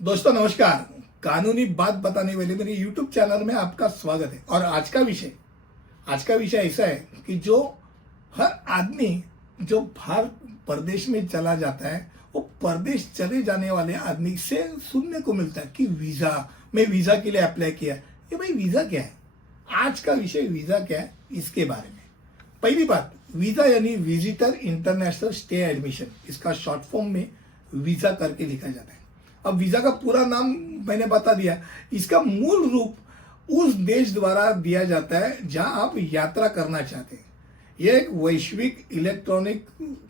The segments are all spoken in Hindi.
दोस्तों नमस्कार। कानूनी बात बताने वाले मेरे YouTube चैनल में आपका स्वागत है। और आज का विषय ऐसा है कि जो हर आदमी जो बाहर परदेश में चला जाता है, वो परदेश चले जाने वाले आदमी से सुनने को मिलता है कि मैं वीजा के लिए अप्लाई किया। ये भाई वीजा क्या है? आज का विषय वीजा क्या है, इसके बारे में। पहली बात, वीजा यानी विजिटर इंटरनेशनल स्टे एडमिशन, इसका शॉर्ट फॉर्म में वीजा करके लिखा जाता है। अब वीजा का पूरा नाम मैंने बता दिया। इसका मूल रूप उस देश द्वारा दिया जाता है जहां आप यात्रा करना चाहते हैं। यह एक वैश्विक इलेक्ट्रॉनिक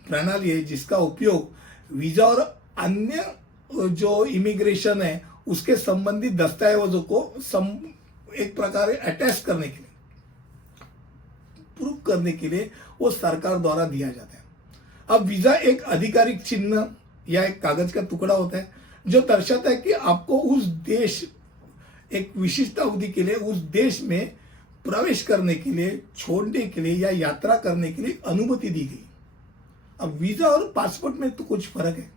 प्रणाली है जिसका उपयोग वीजा और अन्य जो इमिग्रेशन है उसके संबंधित दस्तावेजों को एक प्रकार अटैच करने के लिए, प्रूव करने के लिए वो सरकार द्वारा दिया जाता है। अब वीजा एक आधिकारिक चिन्ह या एक कागज का टुकड़ा होता है जो दर्शाता है कि आपको उस देश, एक विशिष्ट अवधि के लिए उस देश में प्रवेश करने के लिए, छोड़ने के लिए या यात्रा करने के लिए अनुमति दी गई। अब वीजा और पासपोर्ट में तो कुछ फर्क है।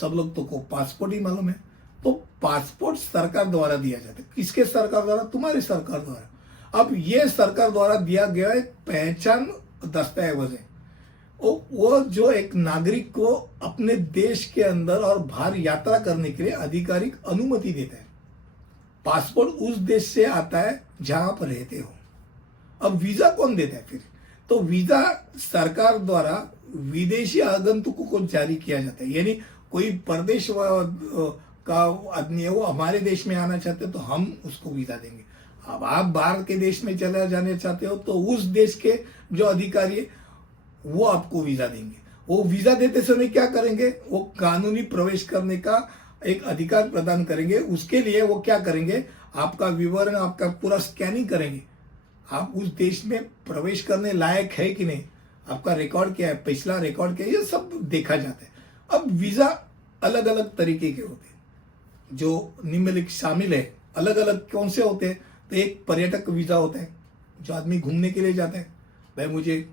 सब लोग तो को पासपोर्ट ही मालूम है। तो पासपोर्ट सरकार द्वारा दिया जाता है। किसके सरकार द्वारा? तुम्हारी सरकार द्वारा। अब ये सरकार द्वारा दिया गया एक पहचान दस्तावेज है, वो जो एक नागरिक को अपने देश के अंदर और बाहर यात्रा करने के लिए आधिकारिक अनुमति देता है। पासपोर्ट उस देश से आता है जहां आप रहते हो। अब वीजा कौन देता है फिर? तो वीजा सरकार द्वारा विदेशी आगंतुकों को जारी किया जाता है। यानी कोई परदेश का आदमी है, वो हमारे देश में आना चाहते हो तो हम उसको वीजा देंगे। अब आप बाहर के देश में चले जाने चाहते हो तो उस देश के जो अधिकारी है वो आपको वीजा देंगे। वो वीजा देते समय क्या करेंगे? वो कानूनी प्रवेश करने का एक अधिकार प्रदान करेंगे। उसके लिए वो क्या करेंगे? आपका विवरण, आपका पूरा स्कैनिंग करेंगे। आप उस देश में प्रवेश करने लायक है कि नहीं, आपका रिकॉर्ड क्या है, पिछला रिकॉर्ड क्या है, ये सब देखा जाता है। अब वीजा अलग अलग तरीके के होते हैं जो निम्नलिखित शामिल है। अलग अलग कौन से होते हैं? तो एक पर्यटक वीजा होता है जो आदमी घूमने के लिए जाता है। भाई मुझे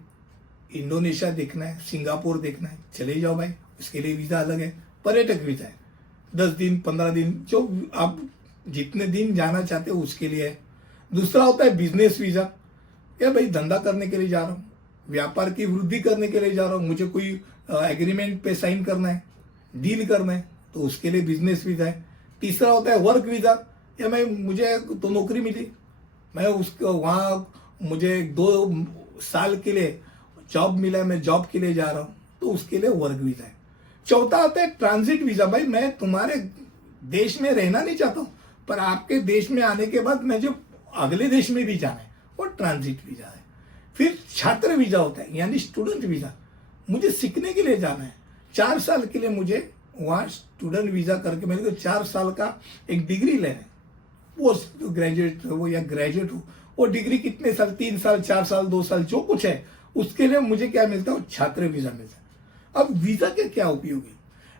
इंडोनेशिया देखना है, सिंगापुर देखना है, चले जाओ भाई, उसके लिए वीजा अलग है। पर्यटक वीजा है, 10 दिन 15 दिन, जो आप जितने दिन जाना चाहते हो उसके लिए है। दूसरा होता है बिजनेस वीजा, या भाई धंधा करने के लिए जा रहा हूँ, व्यापार की वृद्धि करने के लिए जा रहा हूँ, मुझे कोई एग्रीमेंट पे साइन करना है, डील करना है, तो उसके लिए बिजनेस वीजा है। तीसरा होता है वर्क वीजा, या मुझे तो नौकरी मिली, मैं उसको वहाँ मुझे 2 साल के लिए जॉब मिला है, मैं जॉब के लिए जा रहा हूँ, तो उसके लिए वर्क वीजा है। चौथा होता है ट्रांजिट वीजा। भाई मैं तुम्हारे देश में रहना नहीं चाहता हूँ, पर आपके देश में आने के बाद मैं जो अगले देश में भी जाना है, वो ट्रांजिट वीजा है। फिर छात्र वीजा होता है, यानी स्टूडेंट वीजा। मुझे सीखने के लिए जाना है, 4 साल के लिए मुझे वहाँ स्टूडेंट वीजा करके मेरे को 4 साल का एक डिग्री लेना है। पोस्ट ग्रेजुएट हो या ग्रेजुएट हो, वो डिग्री कितने साल, 3 साल, 4 साल, 2 साल, जो कुछ है, उसके लिए मुझे क्या मिलता है? छात्र वीजा मिलता है। अब वीजा के क्या उपयोग है?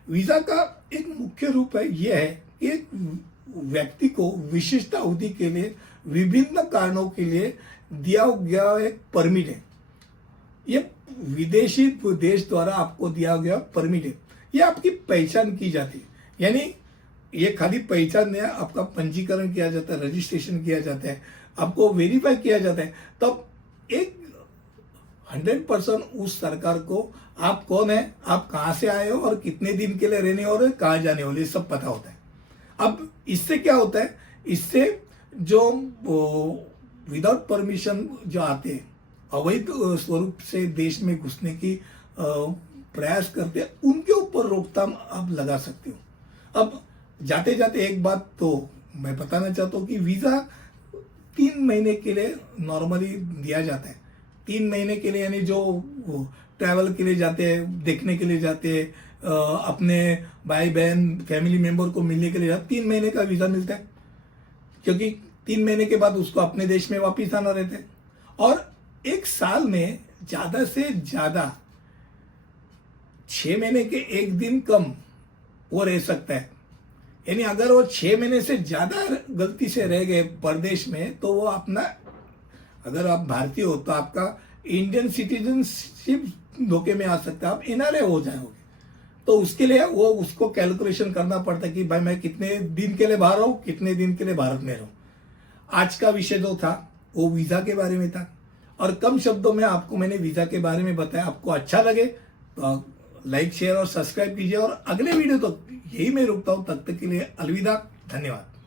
वीजा का एक मुख्य रूप है, यह है कि एक व्यक्ति को विशिष्ट अवधि के लिए विभिन्न कारणों के लिए दिया गया एक परमिट है। ये विदेशी देश द्वारा आपको दिया गया परमिट है। ये आपकी पहचान की जाती है। यानी ये खाली पहचान नहीं है, आपका पंजीकरण किया जाता है, रजिस्ट्रेशन किया जाता है, आपको वेरीफाई किया जाता है, तब एक 100% उस सरकार को आप कौन है, आप कहां से आए हो और कितने दिन के लिए रहने और कहां जाने वाले, सब पता होता है। अब इससे क्या होता है? इससे जो विदाउट परमिशन जो आते हैं, अवैध स्वरूप से देश में घुसने की प्रयास करते हैं, उनके ऊपर रोकथाम आप लगा सकते हो। अब जाते जाते एक बात तो मैं बताना चाहता हूँ कि वीजा 3 महीने के लिए नॉर्मली दिया जाता है। 3 महीने के लिए, यानी जो ट्रैवल के लिए जाते हैं, देखने के लिए जाते हैं, अपने भाई बहन फैमिली मेंबर को मिलने के लिए जाते, 3 महीने का वीजा मिलता है। क्योंकि 3 महीने के बाद उसको अपने देश में वापिस आना रहता है। और 1 साल में ज्यादा से ज्यादा 6 महीने के 1 दिन कम वो रह सकता है। यानी अगर वो 6 महीने से ज्यादा गलती से रह गए परदेश में, तो वो अपना, अगर आप भारतीय हो तो आपका इंडियन सिटीजनशिप धोखे में आ सकता है, आप एनआरए हो जाओगे। तो उसके लिए वो उसको कैलकुलेशन करना पड़ता है कि भाई मैं कितने दिन के लिए बाहर रहूं, कितने दिन के लिए भारत में रहूं। आज का विषय जो था वो वीजा के बारे में था और कम शब्दों में आपको मैंने वीजा के बारे में बताया। आपको अच्छा लगे तो लाइक शेयर और सब्सक्राइब कीजिए और अगले वीडियो तक यही मैं रुकता हूं। तब तक के लिए अलविदा, धन्यवाद।